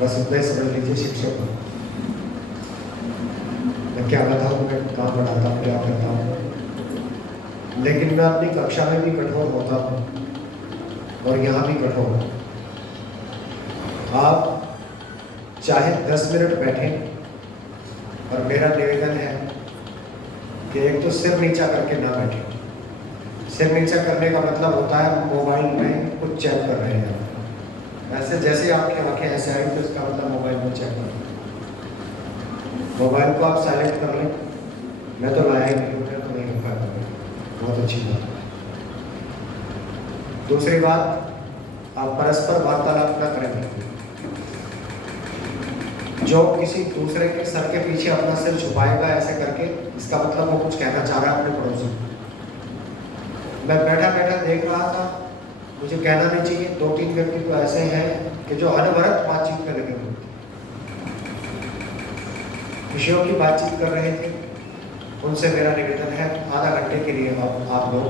बस उतना ही समझ लीजिए शिक्षक हूँ। मैं क्या बताऊँ, मैं कहाँ पढ़ाता हूँ, क्या करता हूँ, लेकिन मैं अपनी कक्षा में भी कठोर होता हूँ और यहाँ भी कठोर हूँ। आप चाहे 10 मिनट बैठें और मेरा निवेदन है कि एक तो सिर नीचा करके ना बैठें। सिर नीचा करने का मतलब होता है मोबाइल में कुछ चेक कर रहे हैं। ऐसे जैसे आपकी आंखें ऐसे आई तो इसका मतलब मोबाइल में चेक कर। मोबाइल को आप साइलेंट कर लें। मैं तो लाया ही नहीं, मैं तो नहीं रुका। बहुत अच्छी बात। दूसरी बात, आप परस्पर वार्तालाप न करें। जो किसी दूसरे के सर के पीछे अपना सिर छुपाएगा ऐसे करके, इसका मतलब वो कुछ कहना चाह रहा है अपने पड़ोसी को। मैं बैठा बैठा देख रहा था, मुझे कहना नहीं चाहिए, 2-3 व्यक्ति तो ऐसे हैं कि जो अनवरत बातचीत में लगे हुए थे, विषयों की बातचीत कर रहे थे। उनसे मेरा निवेदन है, आधा घंटे के लिए आप लोग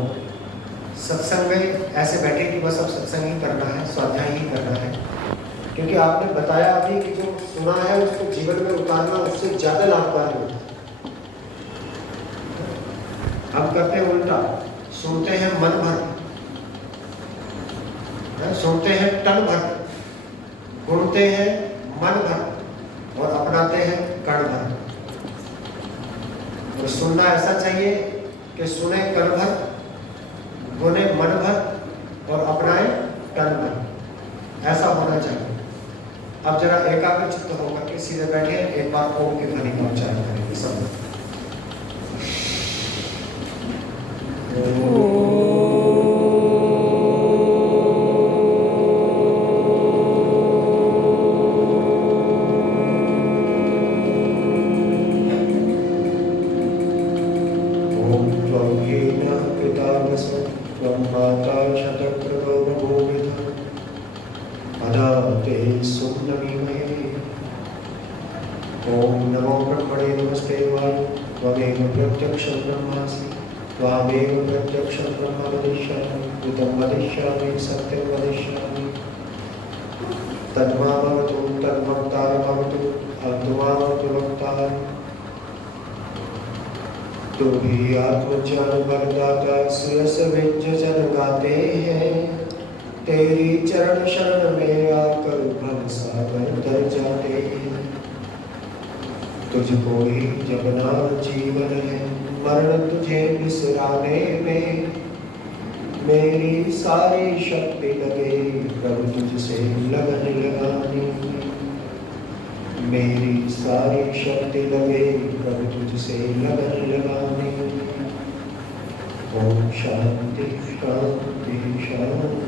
सत्संग में ऐसे बैठे कि बस अब सत्संग ही करना है, स्वाध्याय ही करना है। क्योंकि आपने बताया अभी कि जो सुना है उसको जीवन में उतारना उससे ज्यादा लाभकारी होता है। हम करते हैं उल्टा, सुनते हैं मन भर, सुनते हैं टन भर, गुणते हैं मन भर और अपनाते हैं कण भर। तो सुनना ऐसा चाहिए कि सुने कण भर, गुने मन भर और अपनाए टन भर। ऐसा होना चाहिए। अब जरा एकाग्र चित्त होकर के सीधे बैठे, एक बार ओम की ध्वनि का उच्चारण करेंगे सब। ओम नमो ब्रह्मणे नमस्ते वायु त्वमेव प्रत्यक्षं ब्रह्मासि त्वामेव प्रत्यक्षं ब्रह्म वदिष्यामि भूतं वदिष्यामि सत्यं वदिष्यामि तद्मामवतु तद्वक्तारमवतु अद्वामवतु वक्तारम्। तू भी आत्मज्ञान वरदाता श्रेयस विद्य जन गाते हैं, तेरी चरण शरण में आकर भव सागर तर जाते हैं। तुझको ही जपना जीवन है, मरण तुझे बिसराने में। मेरी सारी शक्ति लगे प्रभु तुझसे लगन लगाने में। मेरी सारी शक्ति लगे प्रभु तुझसे लगन लगाने में। ओम शांति शांति शांति।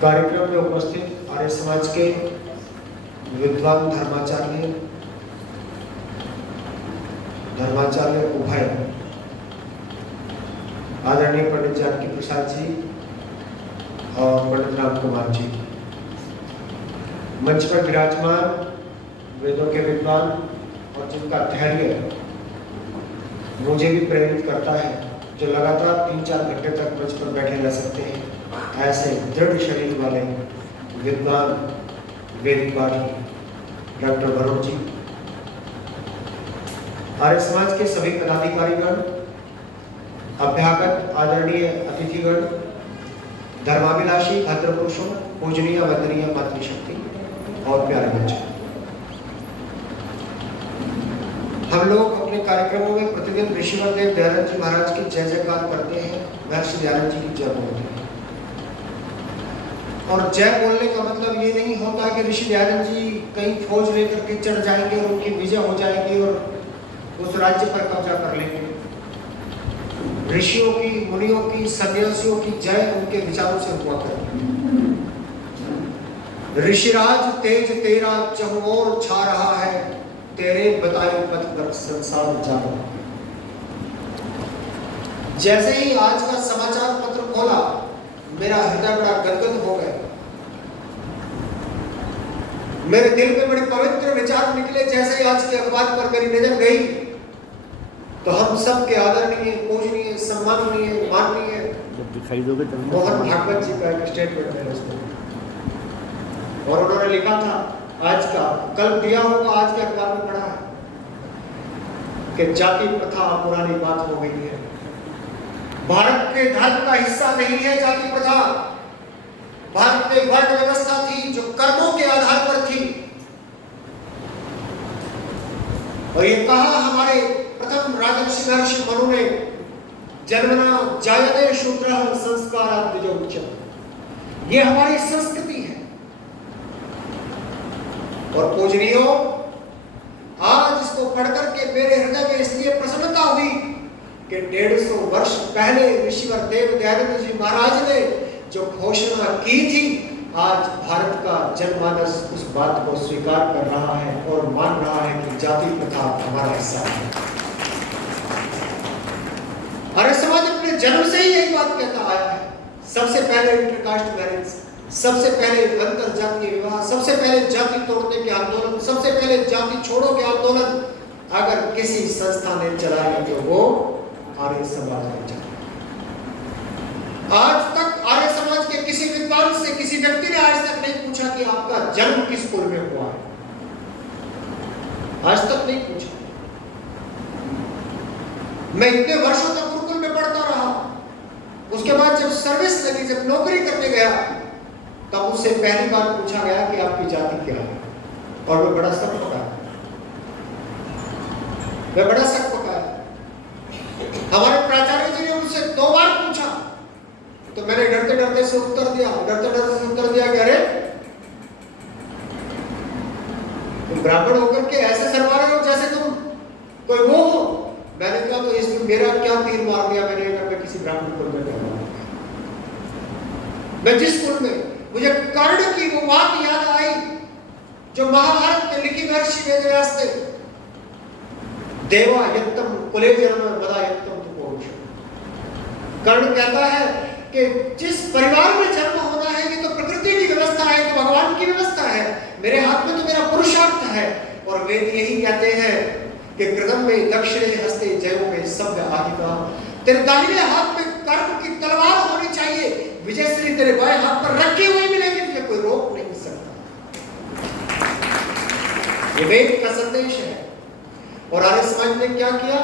कार्यक्रम में उपस्थित आर्य समाज के विद्वान धर्माचार्य उभय आदरणीय पंडित जानकी प्रसाद जी और पंडित राम कुमार जी, मंच पर विराजमान वेदों के विद्वान और जिनका धैर्य मुझे भी प्रेरित करता है, जो लगातार 3-4 घंटे तक मंच पर बैठे रह सकते हैं, ऐसे दृढ़ शरीर वाले विद्वान वेदवादी डॉक्टर वरुण जी, आर्य समाज के सभी पदाधिकारीगण, अभ्यागत आदरणीय अतिथिगण, धर्माभिलाषी भद्र पुरुषों, पूजनीय वंदनीय मातृशक्ति और प्यारे बच्चे, हम लोग अपने कार्यक्रमों में प्रतिदिन ऋषिवर देव दयानंद जी महाराज की जय जयकार करते हैं, महर्षि दयानंद जी की जय बोलते हैं। और जय बोलने का मतलब ये नहीं होता कि ऋषि दयानंद जी कहीं फौज लेकर के चढ़ जाएंगे और उनकी विजय हो जाएगी और उस राज्य पर कब्जा कर लेंगे। ऋषियों की, मुनियों की, सन्यासियों की जय उनके विचारों से हुआ करती। ऋषिराज तेज तेरा चहुओर छा रहा है, तेरे बताए पथ पर संसार जा रहा है। जैसे ही आज का समाचार पत्र खोला, मेरा हृदय बड़ा गदगद हो गया। मेरे दिल में बड़े पवित्र विचार निकले। जैसे ही आज के अखबार पर मेरी नजर गई तो हम सब के आदरणीय, पूजनीय, सम्माननीय, माननीय दिखाई दोगे तब मोहन भागवत जी का एक स्टेटमेंट है उसमें, और उन्होंने लिखा था आज का, कल दिया होगा, आज के अखबार में पढ़ा है कि जाति प्रथा पुरानी बात हो गई है। भारत के धर्म का हिस्सा नहीं है जाति प्रथा। भारत में वर्ण व्यवस्था थी जो कर्मों के आधार पर थी, और ये कहा हमारे प्रथम राजर्षि महर्षि मनु ने, जन्मना जायते शूद्रः संस्कारात् द्विजोच्यते। ये हमारी संस्कृति है। और पूजनीयों, आज इसको पढ़कर के मेरे हृदय में इसलिए प्रसन्नता हुई कि 150 वर्ष पहले ऋषिवर देव दयानंद जी महाराज ने जो घोषणा की थी, आज भारत का जनमानस उस बात को स्वीकार कर रहा है और मान रहा है कि जाति प्रथा हमारा हिस्सा है। आर्य समाज अपने जन्म से ही यही बात कहता आया है। सबसे पहले इंटरकास्ट मैरिज, सबसे पहले अंतर जातीय विवाह, सबसे पहले जाति तोड़ने के आंदोलन, सबसे पहले जाति छोड़ो के आंदोलन अगर किसी संस्था ने चलाया तो वो आर्य समाज ने चलाया। आज तक आर्य समाज के किसी विद्वान से किसी व्यक्ति ने आज तक नहीं पूछा कि आपका जन्म किस कुल में हुआ है, आज तक नहीं पूछा। मैं इतने वर्षों तक गुरुकुल में पढ़ता रहा, उसके बाद जब सर्विस लगी, जब नौकरी करने गया, तब उससे पहली बार पूछा गया कि आपकी जाति क्या है, और वो बड़ा शक पका, हमारे प्राचार्य जी ने मुझसे 2 बार पूछा, तो मैंने डरते डरते से उत्तर दिया कि अरे तुम ब्राह्मण होकर के ऐसे शर्मा रहे हो जैसे तुम कोई वो हो। मैंने कहा तो इसमें मेरा क्या तीर मार दिया, मैंने कहा मैं किसी ब्राह्मण कुल में नहीं, मैं जिस कुल में, मुझे कर्ण की वो बात याद आई जो महाभारत में लिखी महर्षि वेदव्यास ने, देवा यत्तम कुले जन्म बदा यत्तम तु पौरुषम। कर्ण कहता है कि जिस परिवार में जन्म होना है ये तो प्रकृति की व्यवस्था है, तो भगवान की व्यवस्था है, मेरे हाथ में तो मेरा पुरुषार्थ है। और वेद यही कहते हैं कि कृतम में दक्षिणे हस्ते जयो में सभ्य आहिता, तेरे दाहिने हाथ में कर्म की तलवार होनी चाहिए, विजयश्री तेरे बाएं हाथ पर रखी हुई मिलेगी, तुझे कोई रोक नहीं सकता। ये वेद का संदेश है। और आर्य समाज ने क्या किया,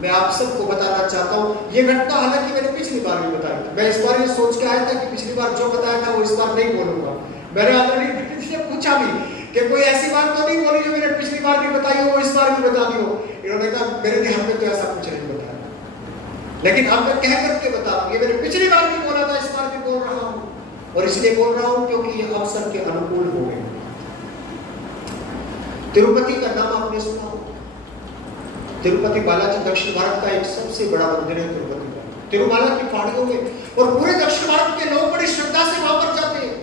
मैं आप सबको बताना चाहता हूं। ये घटना हालांकि मैंने पिछली बार भी बताई थी, मैं इस बार ये सोच के आया था कि पिछली बार जो बताया था वो इस बार नहीं बोलूंगा। मैंने ऑलरेडी से पूछा भी कि कोई ऐसी बात तो नहीं बोली जो मैंने पिछली बार भी बताई हो, वो इस बार भी बता दी हो। इन्होंने कहा मेरे ध्यान में तो ऐसा कुछ नहीं बताया, लेकिन अब मैं कह करके बता रहा हूं। ये मैंने पिछली बार भी बोला था, इस बार भी बोल रहा हूं, और इसलिए बोल रहा हूं क्योंकि ये अवसर के अनुकूल हो गए। तिरुपति का नाम आपने सुना हो। तिरुपति बालाजी दक्षिण भारत का एक सबसे बड़ा मंदिर है। तिरुमाला की पहाड़ियों में, और पूरे दक्षिण भारत के लोग बड़ी श्रद्धा से वहां पर जाते हैं।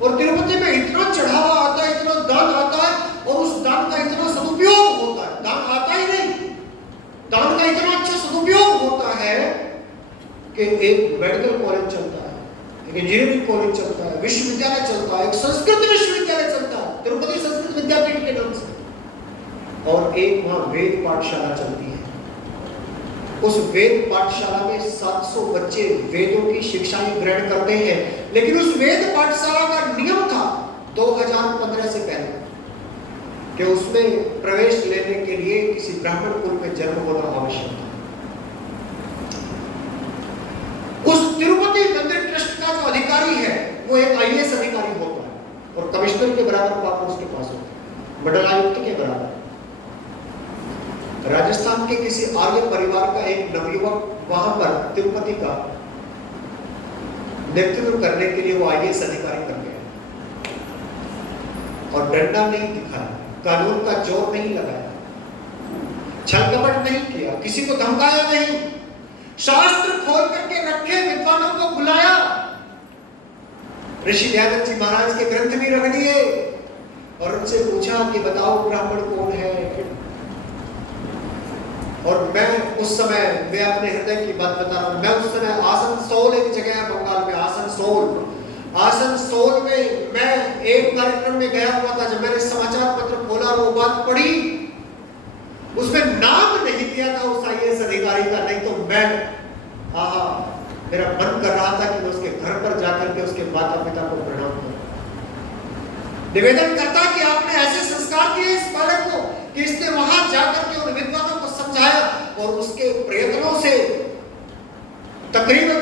और तिरुपति में इतना चढ़ावा आता है, इतना दान आता है, और उस दान का इतना सदुपयोग होता है। दान आता ही नहीं, दान का इतना अच्छा सदुपयोग होता है कि एक मेडिकल कॉलेज चलता है, एक इंजीनियरिंग कॉलेज चलता है, विश्वविद्यालय चलता है, एक संस्कृत विश्वविद्यालय चलता है तिरुपति संस्कृत विद्यापीठ के नाम से, और एक वहां वेद पाठशाला चलती है। उस वेद पाठशाला में 700 बच्चे वेदों की शिक्षाएं ग्रहण करते हैं। लेकिन उस वेद पाठशाला का नियम था 2015 से पहले कि उसमें प्रवेश लेने के लिए किसी ब्राह्मण कुल में जन्म होना आवश्यक था। उस तिरुपति मंदिर ट्रस्ट का जो अधिकारी है वो एक IAS अधिकारी होता है, और कमिश्नर के बराबर पावर उसके पास होता है, मंडलायुक्त के बराबर। राजस्थान के किसी आर्य परिवार का एक नवयुवक वहां पर तिरुपति का नेतृत्व करने के लिए वो IAS अधिकारी बन गया, और डंडा नहीं दिखाया, कानून का जोर नहीं लगाया, छल कपट नहीं किया, किसी को धमकाया नहीं, शास्त्र खोल करके रखे विद्वानों को बुलाया, ऋषि दयानंद जी महाराज के ग्रंथ भी रख दिए, और उनसे पूछा कि बताओ ब्राह्मण कौन है। और मैं उस समय, मैं अपने हृदय की बात बता रहा हूं, मैं उस समय आसनसोल एक जगह है बंगाल में, आसनसोल में मैं एक कार्यक्रम में गया हुआ था। जब मैंने समाचार पत्र खोला, वो बात पढ़ी, उसमें नाम नहीं दिया था उस IAS अधिकारी का, नहीं तो मैं मेरा मन कर रहा था कि मैं उसके घर पर जाकर के उसके माता पिता को प्रणाम करूं। निवेदन करता कि आपने ऐसे संस्कार दिए इस बालक को कि इसने वहां जाकर के उन विद्वानों को समझाया और उसके प्रयत्नों से तकरीबन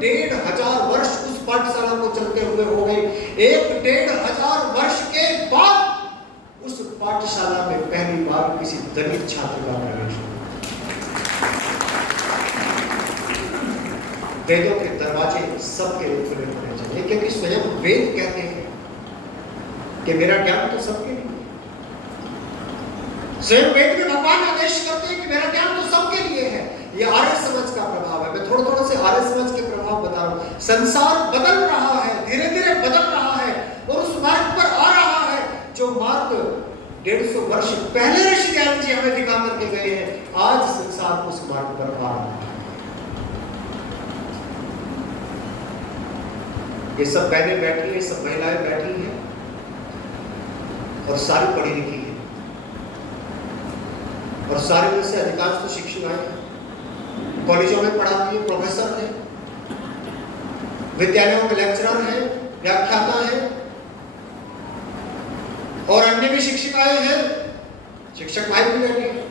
1,500 वर्ष उस पाठशाला को चलते हुए हो गए। 1,500 वर्ष के बाद उस पाठशाला में पहली बार किसी दलित छात्र का प्रवेश हुआ। वेदों के दरवाजे सबके लिए खुले होने चाहिए, क्योंकि स्वयं वेद कहते हैं कि मेरा ज्ञान तो सबके लिए। स्वयं वेद में भगवान आदेश करते हैं कि मेरा ज्ञान तो सबके लिए है। ये आर्य समाज का प्रभाव है। मैं थोड़ा से आर्य समाज के प्रभाव बता रहा हूं। संसार बदल रहा है, धीरे धीरे बदल रहा है और उस मार्ग पर आ रहा है जो मार्ग 150 वर्ष पहले ऋषि ज्ञान जी हमें दिखा करके गए हैं। आज संसार उस मार्ग पर आ रहा है। ये सब बहनें बैठी हैं, सब महिलाएं बैठी हैं और सारी पढ़ी लिखी है और सारे में से अधिकांश तो शिक्षिकाएं हैं, कॉलेजों में पढ़ाती है, प्रोफेसर हैं, विद्यालयों में लेक्चरर हैं, व्याख्याता हैं और अन्य भी शिक्षिकाएं हैं, शिक्षक भाई भी बैठे हैं।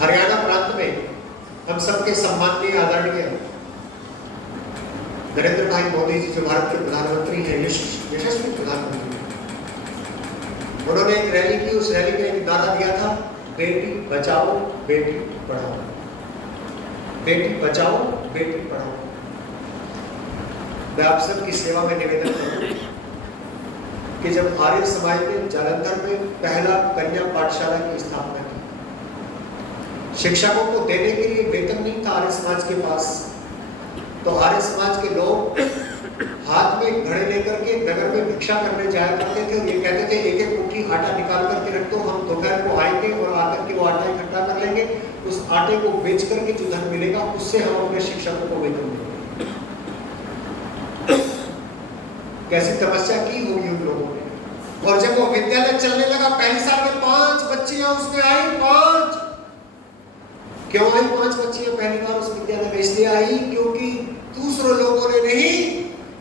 हरियाणा प्रांत में हम सबके सम्माननीय आदरणीय नरेंद्र भाई मोदी जी जो भारत के प्रधानमंत्री हैं, यशस्वी प्रधानमंत्री, उन्होंने एक रैली की। उस रैली में एक नारा दिया था, बेटी बचाओ बेटी पढ़ाओ, बेटी बचाओ बेटी पढ़ाओ। मैं आप सबकी सेवा में निवेदन करूं कि जब आर्य समाज ने जालंधर में पहला कन्या पाठशाला की स्थापना की, शिक्षकों को देने के लिए वेतन नहीं था आर्य समाज के पास, तो आर्य समाज के लोग हाथ में घड़े लेकर के नगर में भिक्षा करने जाया करते थे और ये कहते थे एक एक मुट्ठी आटा निकाल करके रख दो, हम दोपहर को आएंगे और आकर के वो आटा इकट्ठा कर लेंगे, उस आटे को बेच करके जो धन मिलेगा उससे हम अपने शिक्षकों को वेतन देंगे। कैसी तपस्या की होगी उन लोगों ने। और जब वो विद्यालय चलने लगा, पहले साल में 5 बच्चियां उसमें आई। 5 क्यों आई 5 बच्चियां पहली बार उस विद्यालय में? इसलिए आई क्योंकि दूसरों लोगों ने नहीं,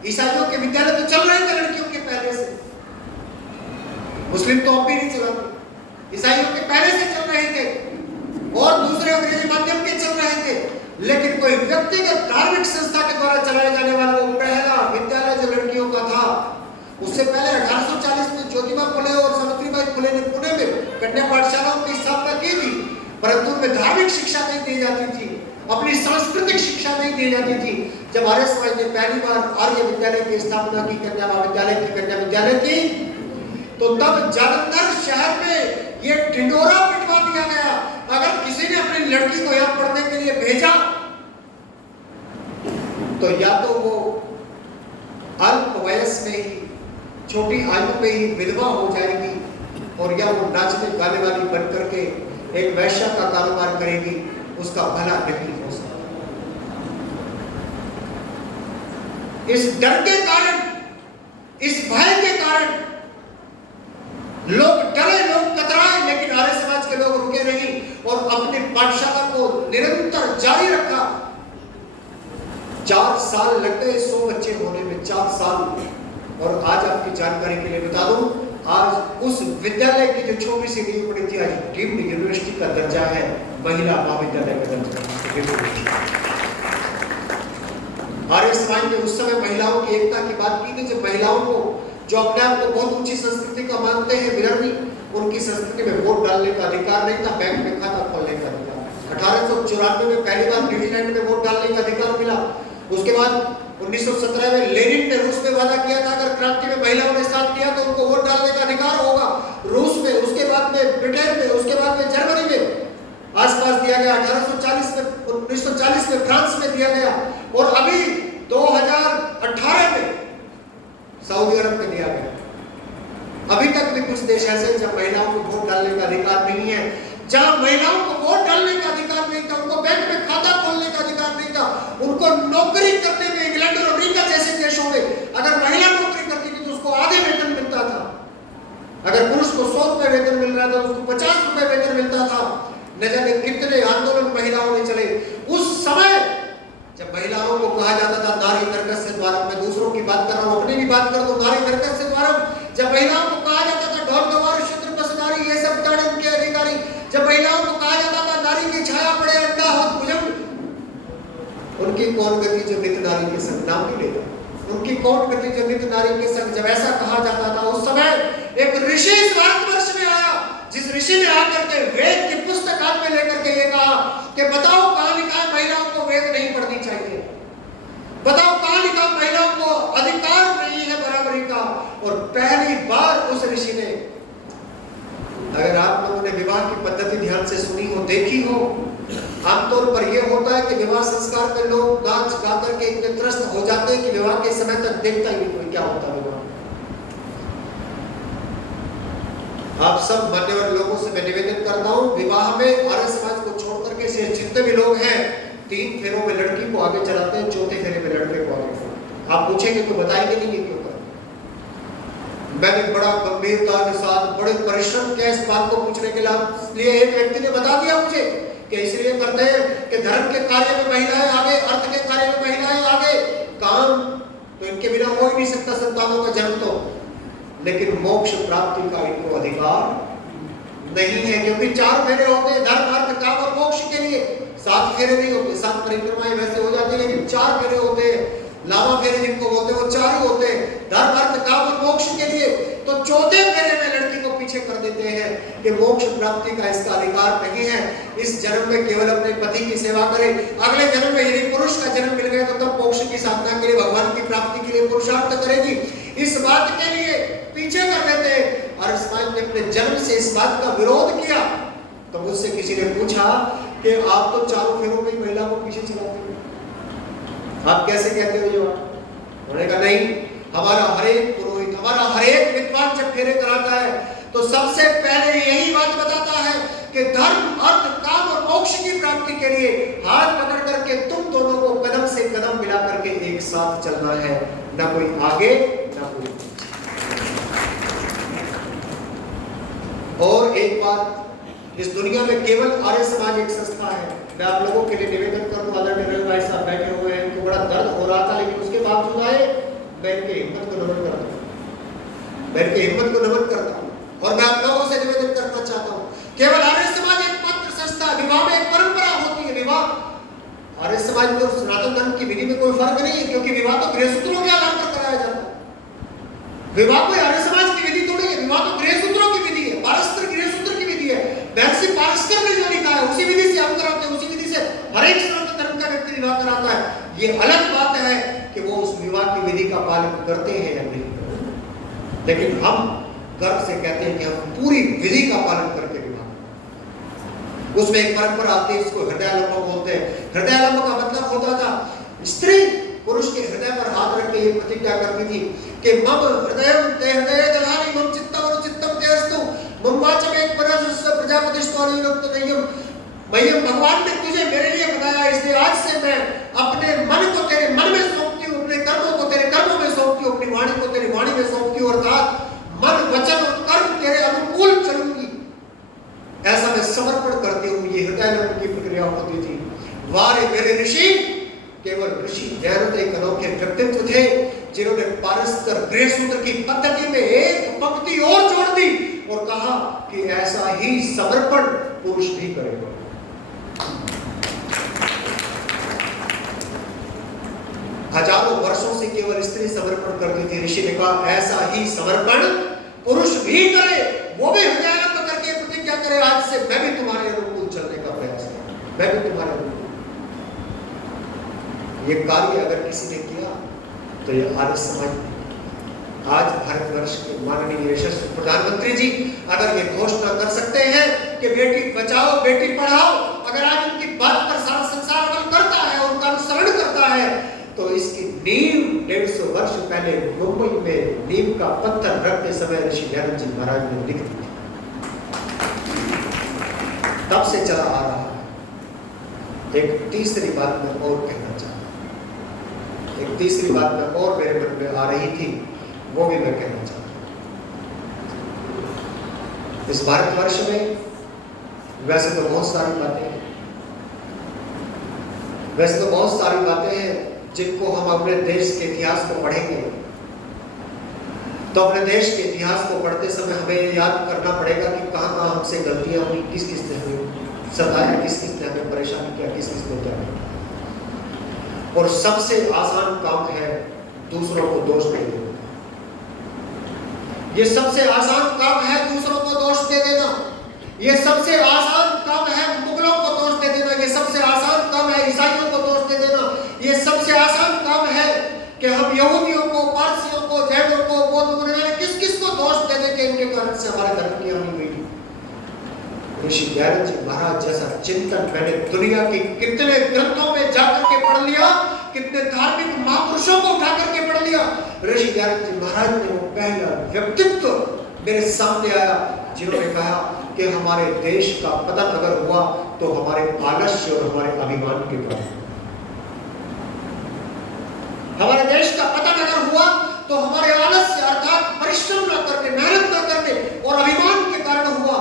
ईसाइयों के विद्यालय तो चल रहे थे लड़कियों के पहले से, मुस्लिम तो अब भी नहीं चलाते, ईसाइयों के पहले से चल रहे थे और दूसरे अंग्रेजी माध्यम के चल रहे थे, लेकिन कोई व्यक्तिगत धार्मिक संस्था के द्वारा चलाए जाने वाला वो पहला विद्यालय जो लड़कियों का था। उससे पहले 1840 में ज्योतिबा फुले और सावित्रीबाई फुले ने पुणे में कन्या पाठशालाओं की स्थापना की थी, परंतु उनमें धार्मिक शिक्षा नहीं दी जाती थी, अपनी सांस्कृतिक शिक्षा नहीं दी जाती थी। जब आर्य समाज ने पहली बार आर्य विद्यालय की स्थापना की, कन्या विद्यालय की, तो तब जालंधर शहर में ये ढिंडोरा पिटवा दिया गया। अगर किसी ने अपनी लड़की को यहाँ पढ़ने के लिए भेजा तो या तो वो अल्प वयस में ही, छोटी आयु में ही विधवा हो जाएगी और या वो नाचने गाने वाली बन करके एक वैश्या का कारोबार करेगी, उसका भला नहीं हो सकता। इस डर के कारण, इस भय के कारण लोग डरे, लोग कतराए, लेकिन आर्य समाज के लोग रुके नहीं और अपनी पाठशाला को निरंतर जारी रखा। 4 साल लग गए 100 बच्चे होने में, 4 साल। और आज आपकी जानकारी के लिए बता दूं, आज उस विद्यालय की जो छोटी सी नींव पड़ी थी, आज डीम्ड यूनिवर्सिटी का दर्जा है, महिला महाविद्यालय का दर्जा। आर्य समाज ने उस समय महिलाओं की एकता की बात की थी, जब महिलाओं को जो अपने आप को बहुत ऊंची संस्कृति का मानते हैं, विनम्री, उनकी संस्कृति में वोट डालने का अधिकार नहीं था, बैंक में खाता खोलने का अधिकार। 1894 में पहली बार न्यूजीलैंड में वोट डालने का अधिकार मिला। उसके बाद 1917 में लेनिन ने रूस में वादा किया था, अगर क्रांति में महिलाओं ने साथ दिया तो उनको वोट डालने का अधिकार होगा। रूस में, उसके बाद में ब्रिटेन में, उसके बाद में जर्मनी में आसपास दिया गया। 1840 में, 1940 में फ्रांस में दिया गया और अभी 2018 में सऊदी अरब में दिया गया। अभी तक भी कुछ देश ऐसे जब महिलाओं को वोट डालने का अधिकार नहीं है। जहां महिलाओं को वोट डालने का अधिकार नहीं था, उनको बैंक में खाता खोलने का अधिकार नहीं था, उनको नौकरी करने में, इंग्लैंड और अमेरिका जैसे देशों में अगर महिला नौकरी करती थी तो उसको आधे वेतन मिलता था। अगर पुरुष को 100 रुपए वेतन मिल रहा था, उसको 50 रुपए वेतन मिलता था। न जाने कितने आंदोलन महिलाओं ने चले। उस समय जब महिलाओं को कहा जाता था नारी नरकस्य द्वारम, मैं दूसरों की बात कर रहा हूँ, अपनी भी बात कर दो, नारी नरकस्य द्वारम, जब महिलाओं को कहा जाता था ढोल गवार शूद्र बस नारी, ये सब जाने उनके अधिकारी, जब महिलाओं को कहा जाता था नारी की छाया पड़े अंडा हो भुजंग, उनकी कौन गति जो नित नारी के संग, नाम नहीं लेता, उनकी कौन गति जो नित नारी के संग, जब ऐसा कहा जाता था उस समय एक ऋषि इस भारतवर्ष में आया, जिस ऋषि ने आकर के वेद की पुस्तक हाथ में लेकर के ये कहा कि बताओ कहां लिखा है महिलाओं को वेद नहीं पढ़नी चाहिए, बताओ कहां लिखा महिलाओं को अधिकार नहीं है बराबरी का। और पहली बार उस ऋषि ने, अगर आप लोगों ने विवाह की पद्धति ध्यान से सुनी हो, देखी हो, आमतौर पर यह होता है कि विवाह संस्कार में लोग नाच गा करके इतने त्रस्त हो जाते हैं कि विवाह के समय तक देखता ही नहीं कोई क्या होता है विवाह। आप सब मान्यवर लोगों से मैं निवेदन करता हूं, विवाह में आर्य समाज को छोड़ करके शेष जितने भी लोग हैं 3 फेरों में लड़की को आगे चलाते हैं, 4थे फेरे में लड़के को आगे चलाते हैं। आप पूछेंगे तो बताएंगे नहीं ये क्यों कर। मैंने बड़ा गंभीरता के साथ बड़े परिश्रम किया इस बात को पूछने के लिए। एक व्यक्ति ने बता दिया मुझे कि इसलिए करते हैं कि धर्म के कार्य में महिलाएं आगे, अर्थ के कार्य में महिलाएं आगे, काम तो इनके बिना हो ही नहीं सकता, संतानों का जन्म तो, लेकिन मोक्ष प्राप्ति का इनको अधिकार नहीं है, क्योंकि 4 फेरे होते हैं धर्म अर्थ काम और मोक्ष के लिए। 7 फेरे नहीं होते, 7 परिक्रमाएं वैसे हो जाती है, लेकिन 4 फेरे होते हैं, लावा फेरे जिनको बोलते हैं वो 4 ही होते हैं, धर्म अर्थ काम और मोक्ष के लिए। तो 4थे फेरे में लड़की को पीछे कर देते हैं कि मोक्ष प्राप्ति का इसका अधिकार नहीं है, इस जन्म में केवल अपने पति की सेवा करे, अगले जन्म में यदि पुरुष का जन्म मिल गया तो तब मोक्ष की साधना के लिए, भगवान की प्राप्ति के लिए पुरुषार्थ करेगी। इस बात के लिए पीछे कर देते हैं। और समाज ने अपने जन्म से इस बात का विरोध किया। तो मुझसे किसी ने पूछा कि आप तो 4 फेरों में महिला को पीछे चलाते हो, आप कैसे कहते हो ये बात? उन्होंने कहा नहीं, हमारा हरेक पुरोहित, हमारा हरेक विद्वान जब फेरे कराता है तो सबसे पहले यही बात बताता है कि धर्म अर्थ काम और मोक्ष की प्राप्ति के लिए हाथ पकड़ करके तुम दोनों को कदम से कदम मिला करके एक साथ चलना है, ना कोई आगे ना कोई। और एक बात, इस दुनिया में केवल आर्य समाज एक संस्था है। मैं आप लोगों के लिए निवेदन करूं, आदरणीय रवि भाई साहब बैठे हुए हैं, उनको बड़ा दर्द हो रहा था, लेकिन उसके बावजूद आए। मैं इनकी हिम्मत को नमन करता हूं, मैं इनकी हिम्मत को नमन करता हूं। और मैं आप लोगों से निवेदन करना चाहता हूं, केवल आर्य समाज एकमात्र संस्था, विवाह में एक परंपरा होती है। विवाह आर्य समाज में और सनातन धर्म की विधि में कोई फर्क नहीं है, क्योंकि विवाह तो गृहसूत्रों के आधार पर कराया जाता है। विवाह कोई आर्य समाज की विधि तो नहीं है, विवाह तो गृहसूत्रों की विधि है, पारस्पर गृहसूत्र की विधि है। वैसे पारस्पर में जो लिखा है उसी विधि से हम कराते हैं, उसी विधि से हर एक सनातन धर्म का व्यक्ति विवाह कराता है। ये अलग बात है कि वो उस विवाह की विधि का पालन करते हैं या नहीं, लेकिन हम गर्व से कहते हैं कि हम पूरी विधि का पालन करके विवाह। उसमें एक परंपरा आती है, इसको हृदयालंब बोलते हैं। हृदयालंब का मतलब होता था स्त्री पुरुष के हृदय पर हाथ रख के ये प्रतिज्ञा करती थी कि मम हृदयम ते हृदय दधामि मम चित्तम अनुचित्तम तेस्तु मम वाचम एक परस्य प्रजापतिस्त्वनियुक्तनय्यम। मह्यम, भगवान ने तुझे मेरे लिए बनाया, इसलिए आज से मैं अपने मन को तेरे मन में सौंपती हूँ, अपने कर्मों को तेरे कर्मों में सौंपती हूँ, अपनी वाणी को तेरी वाणी में सौंपती हूँ, अर्थात मन वचन और कर्म तेरे अनुकूल चलूंगी, ऐसा मैं समर्पण करती हूँ। ये हृदयालंब की प्रक्रिया होती थी। वारे मेरे ऋषि केवल ऋषि जैनों एक अनोखे व्यक्तित्व थे, जिन्होंने पारस्पर गृहसूत्र की पद्धति में एक पंक्ति और जोड़ दी और कहा कि ऐसा ही समर्पण पुरुष भी करेगा। हजारों वर्षों से केवल स्त्री समर्पण करती थी, ऋषि ने कहा ऐसा ही समर्पण पुरुष भी करे, वो भी हृदयालंब करके प्रतिज्ञा करे, आज से मैं भी तुम्हारे अनुकूल चलने का प्रयास करूं, मैं भी तुम्हारे अनुकूल। ये कार्य अगर किसी ने किया तो ये आर्य समाज। आज भारतवर्ष के माननीय यशस्वी प्रधानमंत्री जी अगर ये घोषणा कर सकते हैं कि बेटी बचाओ बेटी पढ़ाओ, अगर आज उनकी बात पर सारा संसार अमल करता है और उनका अनुसरण करता है, तो इसकी नींव 150 वर्ष पहले मुंबई में नींव का पत्थर रखते समय ऋषि दयानंद जी महाराज ने लिख दिया, तब से चला आ रहा है। एक तीसरी बात मैं और कहना चाहता हूं, एक तीसरी बात मैं और मेरे मन में आ रही थी, वो भी मैं कहना चाहता हूं। इस भारतवर्ष में वैसे तो बहुत सारी बातें हैं, वैसे तो बहुत सारी बातें हैं जिनको हम अपने देश के इतिहास को पढ़ेंगे तो अपने देश के इतिहास को पढ़ते समय हमें याद करना पड़ेगा कि कहाँ कहाँ हमसे गलतियां हुई, किस किस ने हमें सताया, किस किस ने हमें परेशान किया, किस किस ने क्या किया। और सबसे आसान काम है दूसरों को दोष दे देना। ये सबसे आसान काम है दूसरों को दोष दे देना। ये सबसे आसान काम है मुगलों को दोष दे देना। ये सबसे आसान काम है ईसाइयों को दोष दे देना। ये सबसे आसान काम है कि हम यहूदियों को, पारसियों को, जैनों को, बौद्ध को, किस किस को दोष दे दे के इनके कारण से हमारे धर्म की हानि हुई। ऋषि दयानंद जी महाराज जैसा चिंतन मैंने दुनिया के कितने ग्रंथों में जाकर के पढ़ लिया, कितने धार्मिक महापुरुषों को उठा करके पढ़ लिया। ऋषि दयानंद जी महाराज ने वो पहला व्यक्तित्व मेरे सामने आया जिन्होंने कहा कि हमारे देश का पतन अगर हुआ तो हमारे आलस्य और हमारे अभिमान के कारण। हमारे देश का पतन अगर हुआ तो हमारे आलस्य अर्थात परिश्रम न करने, मेहनत न करने और अभिमान के कारण हुआ।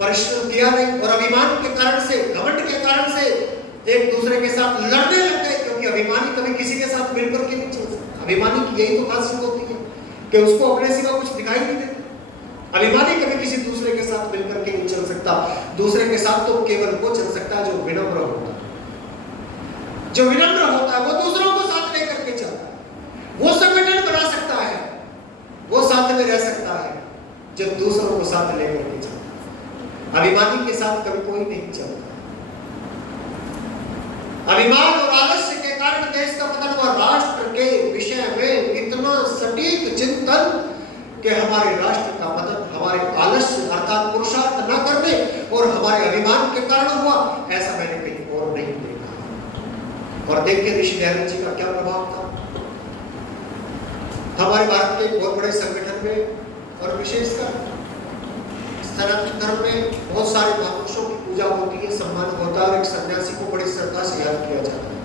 परिश्रम किया नहीं और अभिमान के कारण से, घमंड के कारण से एक दूसरे के साथ लड़ने लग गए, क्योंकि अभिमानी कभी किसी के साथ मिलकर के नहीं चल सकता। अभिमानी की यही तो खासियत होती है कि उसको अपने सिवा कुछ दिखाई नहीं देता। अभिमानी कभी किसी दूसरे के साथ मिलकर के नहीं चल सकता। दूसरे के साथ तो केवल वो चल सकता है जो विनम्र होता है। जो विनम्र होता है वो दूसरों को साथ लेकर के चलता है, वो संगठन बना सकता है, वो साथ में रह सकता है जब दूसरों को साथ लेकर के चलता है। अभिमानी के साथ कभी कोई नहीं चलता। अभिमान और आलस्य के कारण देश का पतन हुआ। राष्ट्र के विषय में इतना सटीक चिंतन कि हमारे राष्ट्र का पतन हमारे आलस्य अर्थात पुरुषार्थ न करने और हमारे अभिमान के कारण हुआ, ऐसा मैंने कहीं और नहीं देखा। और देखिए ऋषि दयानंद जी का क्या प्रभाव था हमारे भारत के बहुत बड़े संगठन में और विशेषकर सनातन धर्म में बहुत सारे महापुरुषों की पूजा होती है, सम्मान होता है और एक सन्यासी को बड़ी श्रद्धा से याद किया जाता है।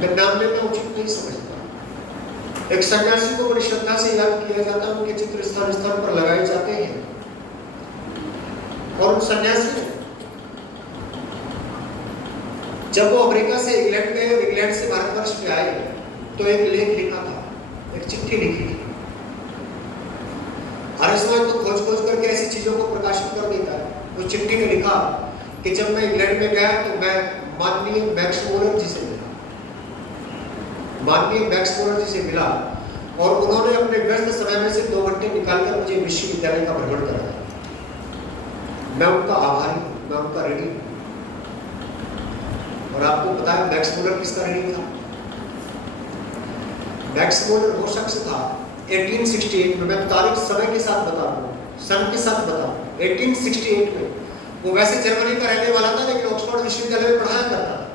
मैं नाम लेना उचित नहीं समझता। एक सन्यासी को बड़ी श्रद्धा से याद किया जाता है, उनके चित्र स्थान स्थान पर लगाए जाते हैं। और उन सन्यासी जब वो अमेरिका से इंग्लैंड गए और इंग्लैंड से भारतवर्ष में आए तो एक लेख लिखा था, एक चिट्ठी लिखी थी। आर्यसमाज तो खोज खोज करके ऐसी चीजों को प्रकाशित कर देता है। उस चिट्ठी में लिखा कि जब मैं इंग्लैंड में गया तो मैं माननीय मैक्स मूलर जी से मिला, माननीय मैक्स मूलर जी से मिला और उन्होंने अपने व्यस्त समय में से 2 घंटे निकालकर मुझे विश्वविद्यालय का भ्रमण कराया। मैं उनका आभारी हूँ, मैं उनका ऋणी हूँ। और आपको पता है मैक्स मूलर किसका ऋणी था? मैक्स मूलर वो शख्स था 1868 में, मैं तारीख समय के साथ बता रहा हूँ, सन के साथ बता रहा हूँ। 1868 में वो वैसे जर्मनी का रहने वाला था लेकिन ऑक्सफोर्ड विश्वविद्यालय में पढ़ाया करता था।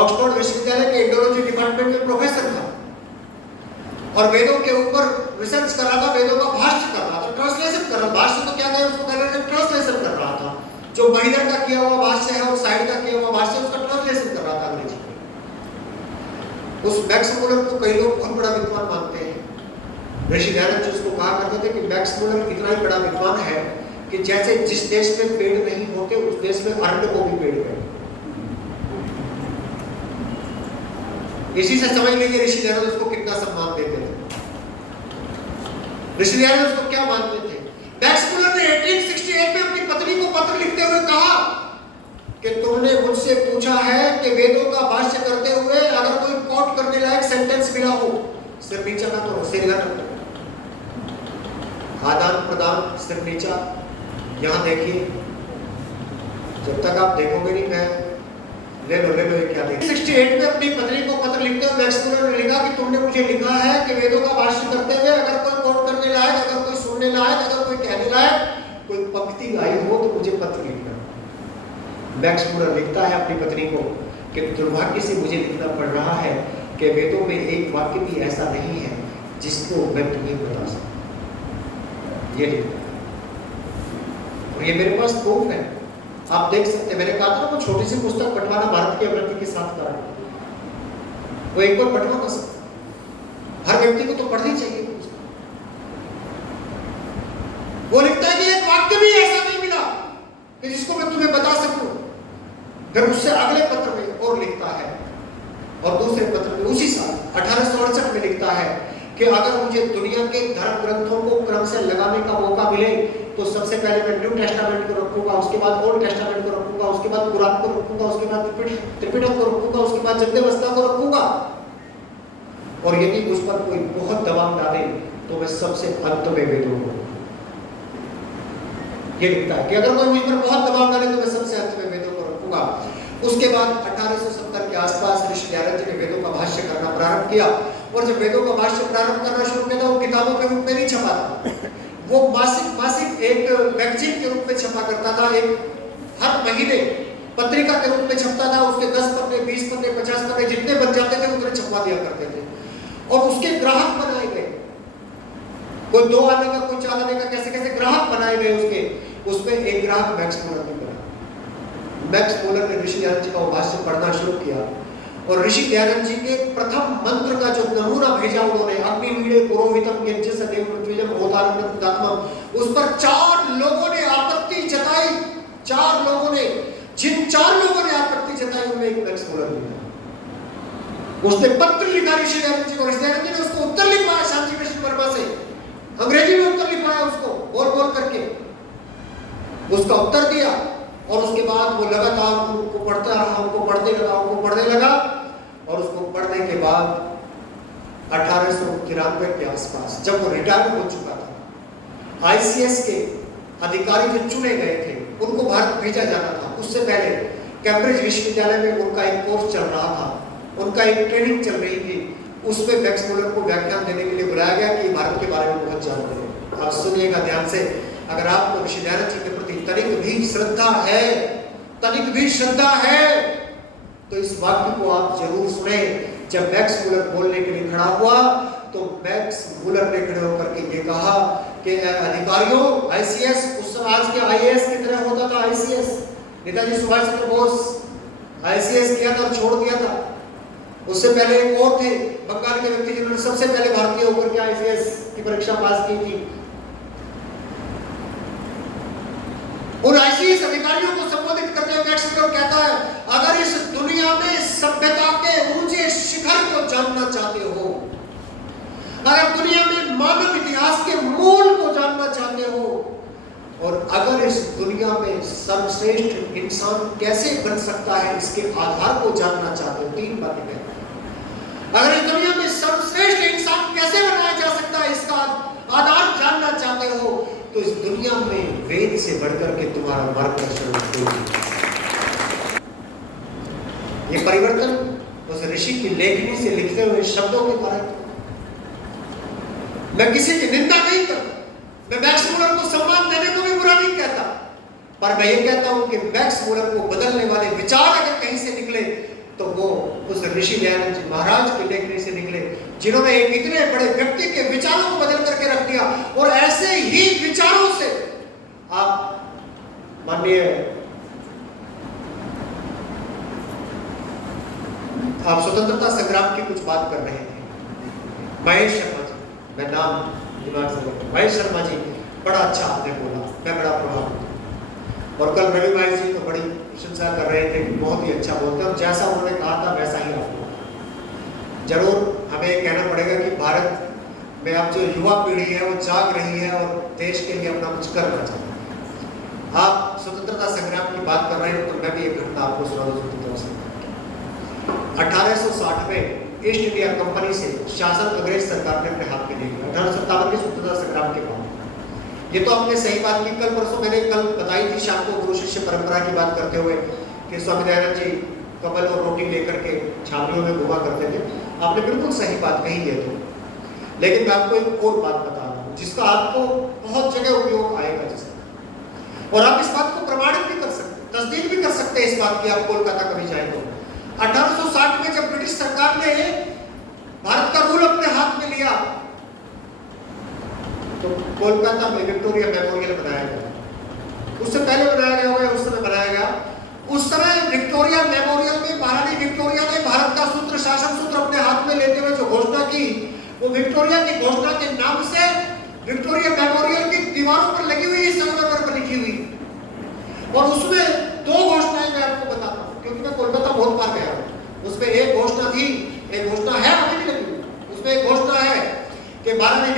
ऑक्सफोर्ड विश्वविद्यालय के इंडोलॉजी डिपार्टमेंट में प्रोफेसर था और वेदों के ऊपर रिसर्च कर रहा था, वेदों का भाष्य कर रहा था, ट्रांसलेशन कर रहा था। भाष्य तो क्या कहें उसको, कर रहे थे ट्रांसलेशन कर रहा था। जो महिदर का किया हुआ भाष्य है और साइड का किया हुआ भाष्य, उसका ट्रांसलेशन कर रहा था अंग्रेजी में। उस मैक्स मूलर को कई लोग बहुत बड़ा विद्वान मानते हैं। ऋषि दयानंद जी उसको कहा करते थे कि मैक्स मूलर इतना ही बड़ा विद्वान है कि जैसे जिस देश में पेड़ नहीं होते उस देश में अरण्य को भी पेड़ है। इसी से समझ लीजिए ऋषि दयानंद उसको कितना सम्मान देते थे। ऋषि दयानंद उसको क्या मानते थे? मैक्स मूलर ने 1868 में अपनी पत्नी को पत्र लिखते हुए कहा कि तुमने मुझसे पूछा है कि वेदों का भाष्य करते हुए अगर कोई कोट करने लायक सेंटेंस मिला हो, सिर नीचा ना करो, सिर इधर रखो, आदान प्रदान सिर नीचा। यहाँ देखिए, जब तक आप देखोगे नहीं मैं ले लो क्या देखिए। 68 में अपनी पत्नी को पत्र लिखते हुए मैक्स मूलर ने लिखा कि तुमने मुझे लिखा है कि वेदों का भाष्य करते हुए अगर कोई कोट करने लायक, अगर कोई सुनने लायक, अगर कोई कहने लायक कोई पंक्ति आई हो तो मुझे पत्र लिखना। मैक्स मूलर लिखता है अपनी पत्नी को कि दुर्भाग्य से मुझे लिखना पड़ रहा है कि वेदों में एक वाक्य भी ऐसा नहीं है जिसको मैं तुम्हें बता सकूं। ये लिखता है और ये मेरे पास प्रूफ है, आप देख सकते हैं। मैंने कहा था वो छोटी सी पुस्तक बंटवाना भारत की अवनति के साथ करा, वो एक बार बंटवा ना सकता, हर व्यक्ति को तो पढ़नी चाहिए। वो लिखता है कि एक वाक्य भी ऐसा फिर उससे अगले पत्र में और लिखता है, और दूसरे पत्र में उसी साल 1868 में लिखता है कि अगर मुझे दुनिया के धर्म ग्रंथों को क्रम से लगाने का मौका मिले तो सबसे पहले मैं न्यू टेस्टामेंट को रखूंगा, उसके बाद ओल्ड टेस्टामेंट को रखूंगा, उसके बाद कुरान को रखूंगा, उसके बाद त्रिपिटक को रखूंगा, उसके बाद जद्देवस्ता को रखूंगा, और यदि मुझ पर कोई बहुत दबाव डाले तो मैं सबसे अंत में वेदों को, ये लिखता है कि अगर कोई मुझ पर बहुत दबाव डाले तो मैं सबसे अंत में वेदों को रखूंगा। उसके बाद 1870 के आसपास ऋषि दयानंद जी ने वेदों का भाष्य करना प्रारंभ किया, और जब वेदों का भाष्य प्रारंभ करना शुरू किया तो वो किताबों के रूप में नहीं छपा था, वो मासिक एक मैगजीन के रूप में छपा करता था, एक हर महीने पत्रिका के रूप में छपता था, उसके 10 पन्ने, 20 पन्ने, 50 पन्ने जितने बन जाते थे उतने छपवा दिया करते थे, और उसके ग्राहक बनाए गए, कोई 2 आने का, कोई 4 आने का, कैसे कैसे ग्राहक बनाए गए उसके। उसमें एक ग्राहक मैक्स मूलर ने बना। मैक्स मूलर ने ऋषि दयानंद जी का भाष्य पढ़ना शुरू किया, और ऋषि दयानंद जी के प्रथम मंत्र का जो नमूना भेजा उन्होंने, अग्नि मीड़े पुरोहितम यज्ञ सदेव मृत्युंजयम होतारम नृत्यात्मम, उस पर 4 लोगों ने आपत्ति जताई, 4 लोगों ने, जिन 4 लोगों ने आपत्ति जताई उनमें एक मैक्स मूलर भी था। उसने पत्र लिखा ऋषि दयानंद जी को, ऋषि दयानंद जी ने उसको उत्तर लिखवाया शांति कृष्ण वर्मा से, अंग्रेजी में उत्तर लिखवाया उसको बोल बोल करके, उसका उत्तर दिया, और उसके बाद वो लगातार उनको पढ़ता रहा, उनको पढ़ने लगा, और उसको पढ़ने के बाद 1893 के आसपास जब वो रिटायर हो चुका था, आईसीएस के अधिकारी जो चुने गए थे उनको भारत भेजा जाना था, उससे पहले कैम्ब्रिज विश्वविद्यालय में उनका एक कोर्स चल रहा था, उनका एक ट्रेनिंग चल रही थी, उसमें मैक्स मूलर को व्याख्यान देने के लिए बुलाया गया कि भारत के बारे में बहुत जानते हैं। आप सुनिएगा ध्यान से, अगर आपको ऋषि दयानंद जी के प्रति तनिक भी श्रद्धा है तो इस वाक्य को आप जरूर सुने। जब मैक्स मूलर बोलने के लिए खड़ा हुआ तो मैक्स मूलर ने खड़े होकर के ये कहा कि अधिकारियों, आईसीएस, उस समय आज के आईएएस की तरह होता था, आईसीएस, नेताजी सुभाष चंद्र बोस आईसीएस किया था और छोड़ दिया था, उससे पहले एक और थे बंगाल के व्यक्ति जिन्होंने सबसे पहले भारतीय होकर के आईसीएस की परीक्षा पास की थी। उन आईसीएस अधिकारियों को संबोधित करते हुए मैक्स मूलर कहता है, अगर इस दुनिया में सभ्यता के ऊंचे शिखर को जानना चाहते हो, अगर दुनिया में मानव इतिहास के मूल को जानना चाहते हो, और अगर इस दुनिया में सर्वश्रेष्ठ इंसान कैसे बन सकता है इसके आधार को जानना चाहते हो, 3 बातें कहते हैं। अगर इस दुनिया में सर्वश्रेष्ठ इंसान कैसे बनाया जा सकता है इसका आधार जानना चाहते हो, तो इस दुनिया में वेद से बढ़कर के तुम्हारा मार्गदर्शन होगा। ये परिवर्तन उस ऋषि की लेखनी से लिखते हुए शब्दों के द्वारा। मैं किसी की निंदा नहीं करता, मैं मैक्स मूलर को सम्मान देने को भी बुरा नहीं कहता, पर मैं ये कहता हूं कि मैक्स मूलर को बदलने वाले विचार अगर कहीं से निकले तो वो उस ऋषि दयानंद जी महाराज की लेखनी से निकले, जिन्होंने एक इतने बड़े व्यक्ति के विचारों को बदल करके रख दिया। और ऐसे ही विचारों से आप माननीय आप स्वतंत्रता संग्राम की कुछ बात कर रहे थे, महेश शर्मा जी, मैं नाम दिमाग से, महेश शर्मा जी, बड़ा अच्छा आपने बोला, मैं बड़ा प्रभावित। और कल रवि भाई जी तो बड़ी प्रशंसा कर रहे थे कि बहुत ही अच्छा बोलते हैं, और जैसा उन्होंने कहा था वैसा ही आप बोला। जरूर हमें कहना पड़ेगा कि भारत में अब जो युवा पीढ़ी है वो जाग रही है और देश के लिए अपना कुछ करना चाहती है। आप स्वतंत्रता संग्राम की बात कर रहे हैं तो मैं भी एक घटना आपको सुना दूं। स्वतंत्रता संग्राम 1860 में ईस्ट इंडिया कंपनी से शासन अंग्रेज सरकार ने अपने हाथ में ले लिया। 1857 के स्वतंत्रता संग्राम के बाद ये तो आपने सही बात की, कल परसों मैंने कल बताई थी शाम को गुरु शिष्य परंपरा की बात करते हुए कि स्वामी दयानंद जी कमल और रोटी लेकर के छावनियों में घुमा करते थे। आपने बिल्कुल सही बात कही है तो, लेकिन मैं आपको एक और बात बता रहा हूँ जिसका आपको बहुत जगह उपयोग आएगा, जिसका, और आप इस बात को प्रमाणित भी कर सकते, तस्दीक भी कर सकते हैं इस बात की। आप कोलकाता कभी जाए तो 1860 में जब ब्रिटिश सरकार ने भारत का रूल अपने हाथ में लिया तो कोलकाता में विक्टोरिया मेमोरियल बनाया गया। उससे पहले बनाया गया होगा, उस समय बनाया गया। उस समय विक्टोरिया मेमोरियल में महारानी विक्टोरिया ने भारत का सूत्र, शासन सूत्र अपने हाथ में लेते हुए जो घोषणा की, वो विक्टोरिया की घोषणा के नाम से विक्टोरिया मेमोरियल की दीवारों पर लगी हुई, संगमरमर पर लिखी हुई। और उसमें 2 घोषणाएं मैं आपको बताता हूँ कि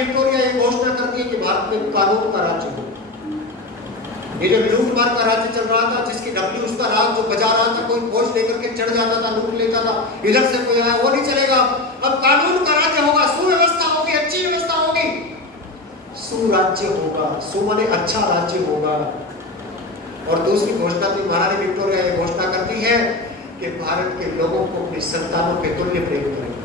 विक्टोरिया ये घोषणा करती है कि भारत में कानून का राज्य हो। ये जो लूटमार का राज्य चल रहा था, जिसकी डब्ल्यू उसका राज जो बजा रहा था, कोई फौज लेकर के चढ़ जाता था, लूट लेता था, इधर से कोई आया, वो नहीं चलेगा। अब कानून का राज्य होगा, सुव्यवस्था होगी, अच्छी व्यवस्था होगी, सुराज्य होगा। सु माने अच्छा राज्य होगा। और दूसरी घोषणा भी महारानी विक्टोरिया ये घोषणा करती है कि भारत के लोगों को अपनी संतानों के तुल्य प्रेम करेगी,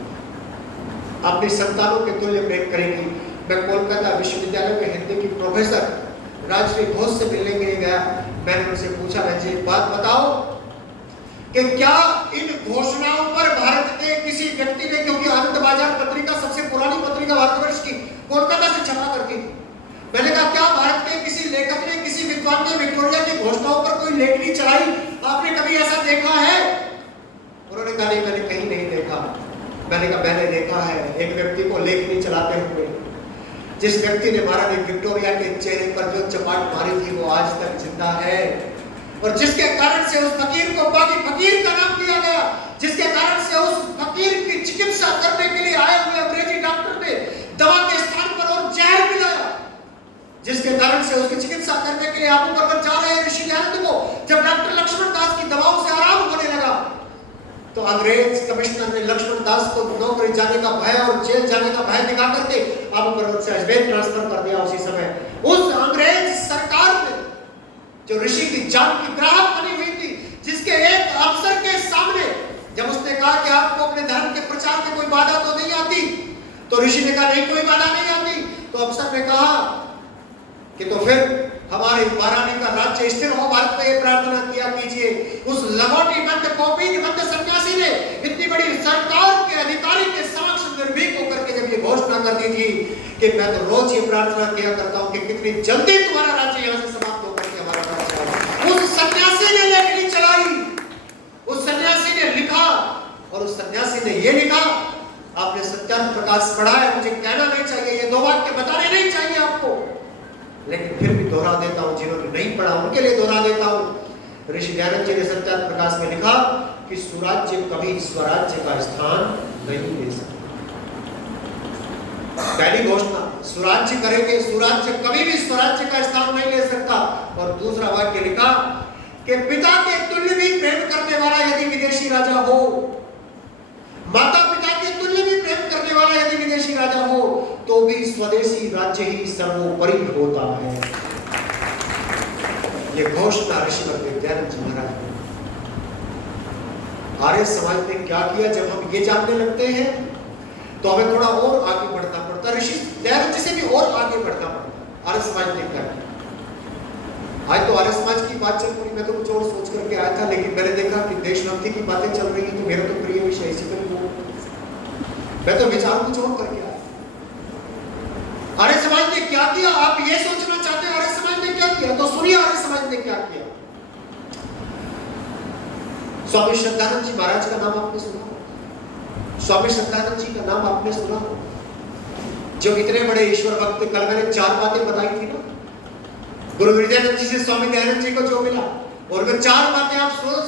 अपनी संतानों के तुल्य प्रेम करेगी। मैं कोलकाता विश्वविद्यालय में हिंदी की प्रोफेसर राजश्री घोष से मिलने के लिए गया। मैंने उनसे पूछा, मुझे एक बात बताओ कि क्या इन घोषणाओं पर भारत के किसी व्यक्ति ने, क्योंकि आनंद बाजार पत्रिका सबसे पुरानी पत्रिका भारतवर्ष की कोलकाता से छपा करती थी, मैंने कहा क्या भारत के किसी लेखक ने, किसी विद्वान ने विक्टोरिया की घोषणाओं पर कोई लेखनी चलाई? आपने कभी ऐसा देखा है? उन्होंने कहा नहीं, मैंने कहीं नहीं देखा। मैंने कहा मैंने देखा है एक व्यक्ति को लेखनी चलाते हुए। जिस व्यक्ति ने महारानी विक्टोरिया के चेहरे पर जो चपाट मारी थी वो आज तक जिंदा है, और जिसके कारण से उस फकीर को बागी फकीर का नाम दिया गया, जिसके कारण से उस फकीर की चिकित्सा करने के लिए आए हुए अंग्रेजी डॉक्टर ने दवा के स्थान पर और जहर मिलाया, जिसके कारण से उसकी चिकित्सा करने के लिए आबू बर्बर जा रहे ऋषि दयानंद को जब डॉक्टर लक्ष्मण दास की दवाओं से आराम होने लगा, तो अंग्रेज कमिश्नर ने लक्ष्मण दास को नौकरी जाने का भय और जेल जाने का भय दिखा करके आबू बर्बर से अजमेर ट्रांसफर कर दिया। उसी समय उस अंग्रेज सरकार ने जो ऋषि की जान की ग्राहक बनी हुई थी, जिसके एक अफसर के सामने जब उसने कहा कि आपको अपने धर्म के प्रचार में कोई बाधा तो नहीं आती, तो ऋषि ने कहा नहीं कोई बाधा नहीं आती। तो अफसर ने कहा कि तो फिर हमारे महारानी का राज्य स्थिर हो, भारत में ये प्रार्थना किया कीजिए। उस लंगोटी बंद कॉपी बंद सन्यासी ने इतनी बड़ी सरकार के अधिकारी के समक्ष निर्भीक होकर के जब ये घोषणा कर दी थी कि मैं तो रोज ये प्रार्थना किया करता हूं कि कितनी जल्दी तुम्हारा राज्य यहां से समाप्त होकर के हमारा राज्य आए। उस सन्यासी ने लेखनी चलाई, उस सन्यासी ने लिखा, और उस सन्यासी ने ये लिखा, आपने सत्यार्थ प्रकाश पढ़ा है, मुझे कहना नहीं चाहिए, ये दो वाक्य बताने नहीं चाहिए आपको, लेकिन फिर भी दोहरा देता हूं, जिन्होंने नहीं पढ़ा उनके लिए दोहरा देता हूं। ऋषि दयानंद जी ने सत्यार्थ प्रकाश में लिखा कि सुराज्य कभी स्वराज्य का स्थान नहीं ले सकता। पहली घोषणा, सुराज्य करेंगे, सुराज्य कभी भी स्वराज्य का स्थान नहीं ले सकता। और दूसरा वाक्य लिखा कि पिता के तुल्य भी प्रेम करने वाला यदि विदेशी राजा हो, माता पिता के तुल्य भी प्रेम करने वाला यदि विदेशी राजा हो, तो भी स्वदेशी राज्य ही सर्वोपरि होता है। ये घोषणा ऋषिवर दयानंद जी महाराज ने। आर्य समाज ने क्या किया, जब हम ये जानने लगते हैं तो हमें थोड़ा और आगे बढ़ना पड़ता, ऋषि दयानंद जी से भी और आगे बढ़ना पड़ता। आर्य समाज ने क्या किया? आज तो आर्य समाज की बात चल रही, मैं तो कुछ और सोच करके आया था, लेकिन मैंने देखा कि देशभक्ति की बातें चल रही है, तो मेरा तो प्रिय विषय इसी पर मैं तो विचार कुछ और करके आया। आर्य समाज ने क्या किया? आप ये सोचना चाहते हैं आर्य समाज ने क्या किया? तो सुनिए आर्य समाज ने क्या किया। स्वामी श्रद्धानंद जी महाराज का नाम आपने सुना? स्वामी श्रद्धानंद जी का नाम आपने सुना? जो इतने बड़े ईश्वर भक्त, कल मैंने 4 बातें बताई थी ना, गुरु विद्यानंद जी से स्वामी दयानंद जी को जो मिला, और मैं 4 बातें आप सोच,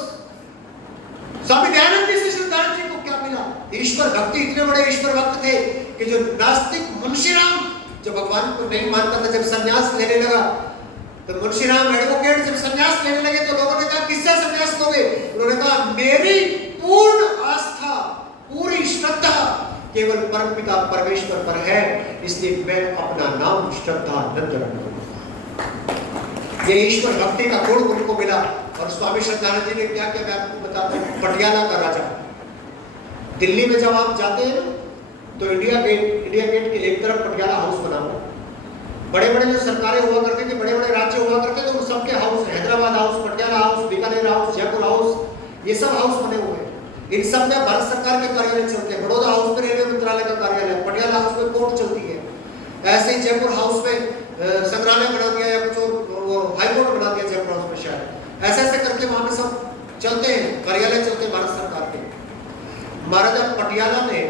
स्वामी दयानंद जी से श्रद्धानंद जी को क्या मिला? ईश्वर भक्ति, इतने बड़े ईश्वर भक्त थे कि जो नास्तिक मुंशीराम जो भगवान को नहीं मानता था, जब संन्यास लेने लगा, तो मुंशीराम एडवोकेट जब संन्यास लेने लगे तो लोगों ने कहा किससे संन्यास लोगे? उन्होंने कहा मेरी पूर्ण आस्था, पूरी श्रद्धा केवल परमपिता परमेश्वर पर है, इसलिए मैं अपना नाम श्रद्धानंद रखूंगा। ये ईश्वर भक्ति का गुण उनको मिला। और स्वामी श्रद्धानंद जी ने क्या किया मैं आपको बताता हूँ। पटियाला का राजा, दिल्ली में जब आप जाते हैं तो इंडिया गेट के एक तरफ पटियाला हाउस बना हुआ। बड़े बड़े जो सरकारें हुआ करते थे, बड़े बड़े राज्य हुआ करते थे, उन सबके house, Hyderabad house, Patiala house, Bikaner house, Jaipur house, ये सब हाउस बने हुए हैं। इन सब में भारत सरकार के कार्यालय चलते हैं। बड़ौदा हाउस में रेलवे मंत्रालय का कार्यालय, पटियाला हाउस में कोर्ट चलती है, ऐसे ही जयपुर हाउस में संग्रहालय बना दिया या कुछ हाई कोर्ट बना दिया जयपुर हाउस में शायद। ऐसे ऐसे करके वहां पे सब चलते हैं, कार्यालय चलते हैं भारत सरकार के। महाराजा पटियाला ने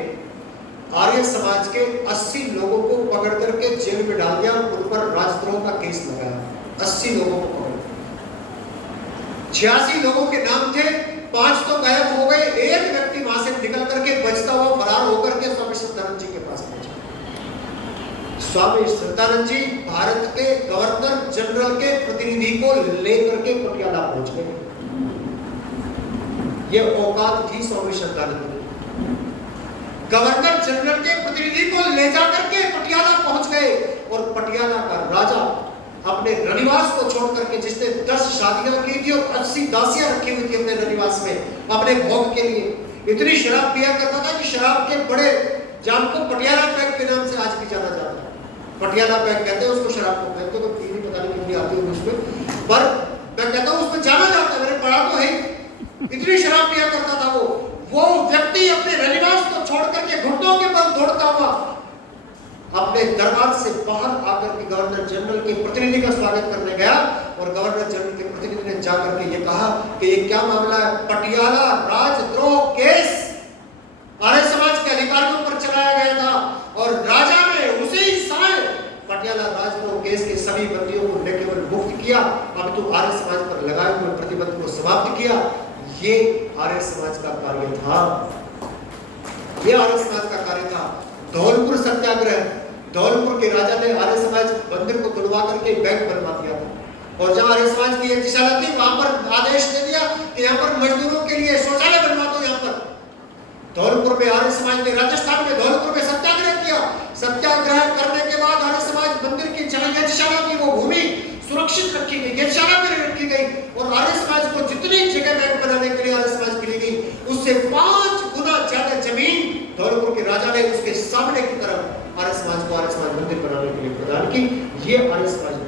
आर्य समाज के 80 लोगों को पकड़ करके जेल में डाल दिया और उन पर राजद्रोह का केस लगाया। 80 लोगों को पकड़, 86 लोगों के नाम थे, 5 तो गायब हो गए। एक व्यक्ति वहां से निकल करके बचता हुआ फरार होकर के स्वामी श्रद्धानंद जी के पास पहुंचा। स्वामी श्रद्धानंद जी भारत के गवर्नर जनरल के प्रतिनिधि को लेकर के पटियाला पहुंच गए। ये औकात थी स्वामी श्रद्धानंद की। गवर्नर जनरल के प्रतिनिधि को ले जाकर के पटियाला पहुंच गए और पटियाला का राजा अपने रनिवास को छोड़ करके, जिसने 10 शादियां की थी और 80 दासियां रखी हुई थी अपने रनिवास में अपने भोग के लिए, इतनी शराब पिया करता था कि शराब के बड़े जाम को पटियाला पैक के नाम से आज भी जाना जाता है। पटियाला पैक कहते हैं उसको, शराब को कहते हैं, तो पीनी पता नहीं कितनी आती होगी उसमें, पर मैं कहता हूँ उसमें जाना जाता है, मैंने पढ़ा तो है। इतनी शराब पिया करता था वो व्यक्ति अपने रनिवास को छोड़ करके घुटनों के बल दौड़ता हुआ अपने दरबार से बाहर आकर के गवर्नर जनरल के प्रतिनिधि का स्वागत करने गया और गवर्नर जनरल के प्रतिनिधि ने जाकर के ये कहा कि ये क्या मामला है। पटियाला राजद्रोह केस आर्य समाज के अधिकारियों पर चलाया गया था और राजा ने उसी समय पटियाला राजद्रोह केस के सभी बंदियों को न केवल मुक्त किया, अब तो आर्य समाज पर लगाए हुए प्रतिबंध को समाप्त किया। ये आर्य समाज का कार्य था, ये आर्य समाज का कार्य था। धौलपुर सत्याग्रह, धौलपुर के राजा ने आर्य समाज मंदिर को तुड़वा करके बैंक बनवा दिया था और जहां आर्य समाज की यज्ञशाला थी वहां पर आदेश दे दिया कि यहाँ पर मजदूरों के लिए शौचालय बनवा दो। यहाँ पर धौलपुर में आर्य समाज ने, राजस्थान में धौलपुर में सत्याग्रह किया। सत्याग्रह करने के बाद आर्य समाज मंदिर की जहां यज्ञशाला थी वो भूमि सुरक्षित रखी गई, यज्ञशाला में रखी गई और आर्य समाज को जितनी जगह बैंक बनाने के लिए आर्य समाज के लिए गई उससे 5 गुना ज्यादा जमीन धौलपुर के राजा ने उसके सामने की तरफ आर्य समाज को आर्य समाज मंदिर बनाने के लिए प्रदान की। ये आर्य समाज ने,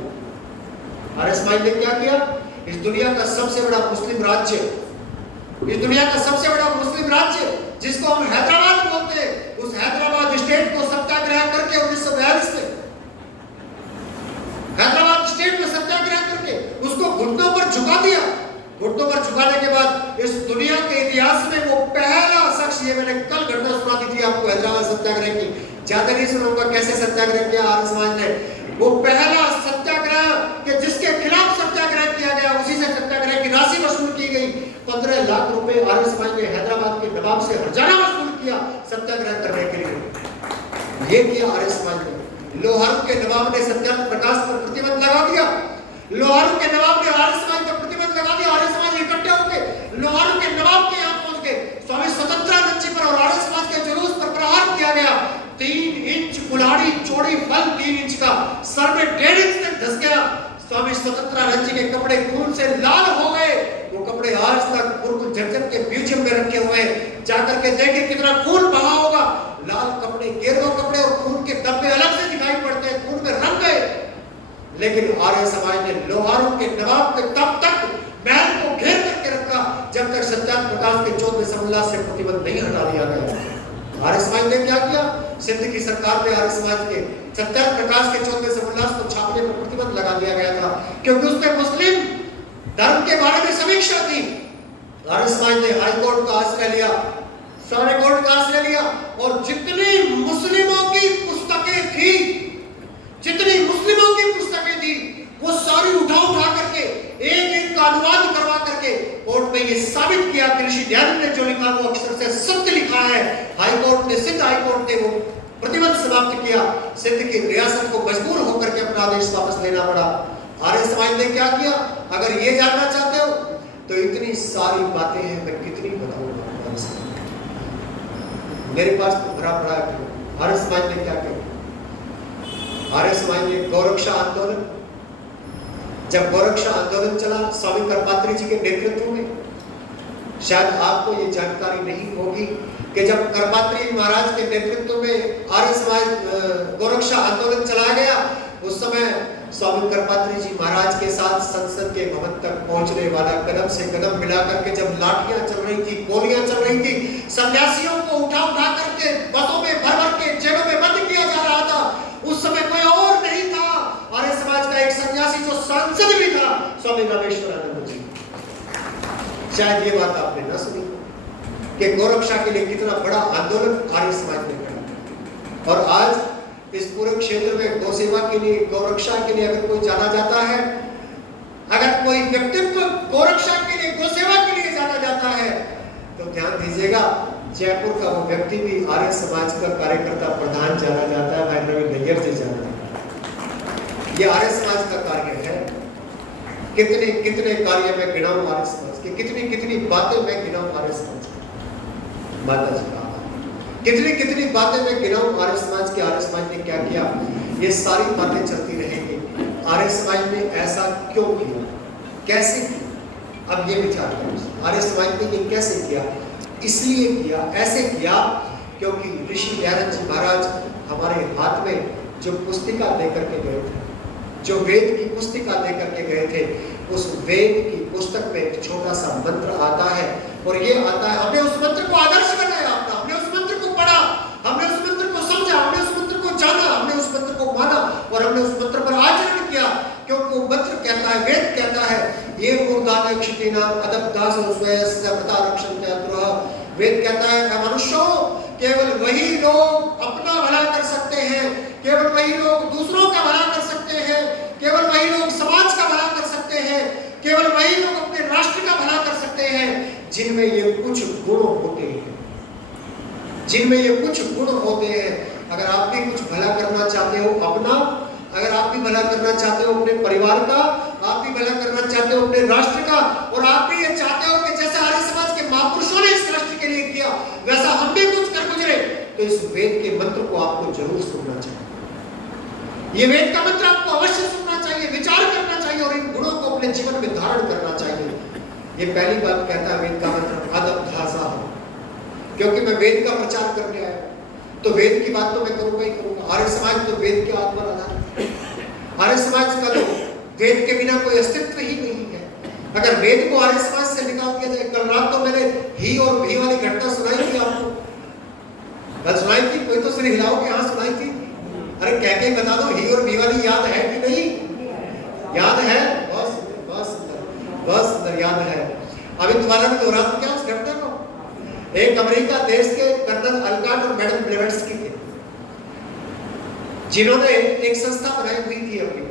आर्य समाज ने क्या किया? इस दुनिया का सबसे बड़ा मुस्लिम राज्य, इस दुनिया का सबसे बड़ा मुस्लिम राज्य जिसको हम हैदराबाद बोलते हैं, उस हैदराबाद स्टेट को सत्याग्रह करके 1942 में हैदराबाद स्टेट में सत्याग्रह करके उसको घुटनों पर झुका दिया। घुटनों पर झुकाने के बाद इस दुनिया के इतिहास में वो पहला शख्स, ये मैंने कल घटना सुनाती थी आपको हैदराबाद सत्याग्रह की, ज्यादा नहीं सुनाऊंगा कैसे सत्याग्रह किया आर्य समाज ने। वो पहला सत्याग्रह के जिसके खिलाफ सत्याग्रह किया गया उसी से सत्याग्रह की राशि वसूल की गई। 15 लाख रुपए आर्य समाज ने हैदराबाद के नवाब से हर्जाना वसूल किया सत्याग्रह करने के लिए। ये किया आर्य समाज ने। लोहारू के नवाब ने सत्याग्रह प्रकाश पर प्रतिबंध लगा दिया। लोहारू के नवाब ने आर्य समाज पर प्रतिबंध लगा दिया। आर्य समाज इकट्ठे होकर लोहारू के नवाब के यहाँ पहुंच गए। स्वामी स्वतंत्रानंद जी पर और आर्य समाज के जुलूस पर प्रहार किया गया। 3 इंच कुल्हाड़ी चौड़ी फल 3 इंच का सर में 1.5 इंच तक धस गया। स्वामी स्वतंत्रानंद जी के कपड़े खून से लाल हो गए। वो कपड़े आज तक गुरुकुल झज्जर के म्यूजियम में रखे हुए हैं, जाकर के देखें कितना खून बहा होगा। लाल कपड़े, गेरुआ कपड़े और खून के धब्बे अलग से दिखाई पड़ते हैं, खून में रंग गए। लेकिन आर्य समाज ने लोहारू के नवाब के तब तक महल को घेर करके रखा जब तक सत्याग्रह प्रकाश के 14वें समोल्लास से प्रतिबंध नहीं हटा दिया गया। आर्य समाज ने क्या किया? सिंध की सरकार ने आर्य समाज के सत्याग्रह प्रकाश के 14वें समोल्लास को छापने पर प्रतिबंध लगा दिया गया था क्योंकि उसमें मुस्लिम धर्म के बारे में समीक्षा थी। आर्य समाज ने हाई कोर्ट का आश्रय लिया, सुप्रीम कोर्ट का आश्रय लिया और जितनी मुस्लिमों की पुस्तकें थी, जितनी मुस्लिमों की पुस्तकें थी वो सारी उठा करके एक का अनुवाद करवा करके कोर्ट में ये साबित किया कि ऋषि दयानंद ने जो लिखा वो अक्षर से सत्य लिखा है। हाई कोर्ट ने, सिंध हाई कोर्ट ने वो प्रतिबंध समाप्त किया। सिंध की रियासत को मजबूर होकर के अपना आदेश वापस लेना पड़ा। आर्य समाज ने क्या किया? अगर ये जानना चाहते हो तो इतनी सारी बातें हैं, मैं कितनी बताऊंगा। मेरे पास तो भरा पड़ा है। आर्य समाज ने क्या किया? आर्य समाज ने गौरक्षा आंदोलन, जब गौरक्षा आंदोलन चला स्वामी करपात्री जी के नेतृत्व में, शायद आपको ये जानकारी नहीं होगी कि जब करपात्री महाराज के नेतृत्व में आर्य समाज गौरक्षा आंदोलन चलाया गया, उस समय स्वामी करपात्री जी महाराज के साथ संसद के भवन तक पहुंचने वाला कदम से कदम मिलाकर के जब लाठियां चल रही थी, गोलियां चल रही थी, सन्यासियों को उठा करके बसों में भर के जेलों में बंद किया जा रहा था, उस समय कोई और नहीं था, आर्य समाज का एक सन्यासी जो सांसद भी था, स्वामी रामेश्वरानंद जी। शायद ये बात आपने न सुनी कि गौरक्षा के लिए कितना बड़ा आंदोलन आर्य समाज ने किया। और आज इस पूरे क्षेत्र में गौ सेवा के लिए, गौरक्षा के लिए अगर कोई जाना जाता है, अगर कोई व्यक्तित्व गौरक्षा के लिए, गौ सेवा के लिए जाना जाता है, तो ध्यान दीजिएगा जयपुर का वो व्यक्ति भी आर्य समाज का कार्यकर्ता प्रधान जाना जाता है, भाई रवि नैयर जी जाना जाता है। ये आर्य समाज का कार्य है। कितने कितने कार्य मैं गिनाऊं आर्य समाज के, कितनी कितनी बातें मैं गिनाऊं आर्य समाज की। माता जी का कितनी कितनी बातें मैं गिनाऊं आर्य समाज के, आर्य समाज ने क्या किया, ये सारी बातें चलती रहेंगी। आर्य समाज ने ऐसा क्यों किया, कैसे किया, अब ये विचार करो। आर्य समाज ने ये कैसे किया, इसलिए किया, ऐसे किया क्योंकि ऋषि दयानंद जी महाराज हमारे हाथ में जो पुस्तिका देकर के गए थे, जो वेद की पुस्तिका देकर के गए थे, उस वेद की पुस्तक में एक छोटा सा मंत्र आता है और ये आता है, हमने उस मंत्र को आदर्श बनाया अपना, हमने उस मंत्र को पढ़ा, हमने उस मंत्र को समझा, हमने उस मंत्र को जाना, हमने उस मंत्र को माना और हमने उस मंत्र पर आचरण किया। क्योंकि वो मंत्र कहता है, वेद कहता है, ये मूर्धान क्षितिना अदब्दास स्वयं रक्षण क्या द्रोह। वेद कहता है मनुष्यों, केवल वही लोग अपना भला कर सकते हैं, केवल वही लोग दूसरों का भला कर सकते हैं, केवल वही लोग समाज का भला कर सकते हैं, केवल वही लोग अपने राष्ट्र का भला कर सकते हैं जिनमें ये कुछ गुण होते हैं, जिनमें ये कुछ गुण होते हैं। अगर आप भी कुछ भला करना चाहते हो अपना, अगर आप भी भला करना चाहते हो अपने परिवार का, आप भी भला करना चाहते हो अपने राष्ट्र का, और आप भी ये चाहते हो कि जैसे आर्य समाज के महापुरुषों ने इस राष्ट्र के लिए किया वैसा हम भी कुछ कर गुजरे, तो इस वेद के मंत्र को आपको जरूर सुनना चाहिए। ये वेद का मंत्र आपको अवश्य सुनना चाहिए, विचार करना चाहिए और इन गुणों को अपने जीवन में धारण करना चाहिए। ये पहली बात कहता है वेद का मंत्र अदब्धासा, क्योंकि मैं वेद का प्रचार करने आया तो वेद की बात तो मैं करूंगा ही करूंगा। आर्य समाज तो वेद के आत्मा आधार, आर्य समाज का तो वेद के बिना कोई अस्तित्व ही नहीं है। अगर वेद को आर्य समाज से निकाल दिया जाए, कल रात तो मैंने ही और भी वाली घटना सुनाई थी आपको, कल सुनाई थी, कोई तो सिर हिलाओ के हाँ सुनाई थी। अरे कह के बता दो, ही और भी वाली याद है कि नहीं, याद है, बस बस बस याद है। अभी तुम्हारा भी दोहरा दूं क्या उस घटना को। एक अमेरिका देश के कर्नल अलकाट और मैडम ब्लेवेट्स्की थे, जिन्होंने एक संस्था बनाई हुई थी अपनी,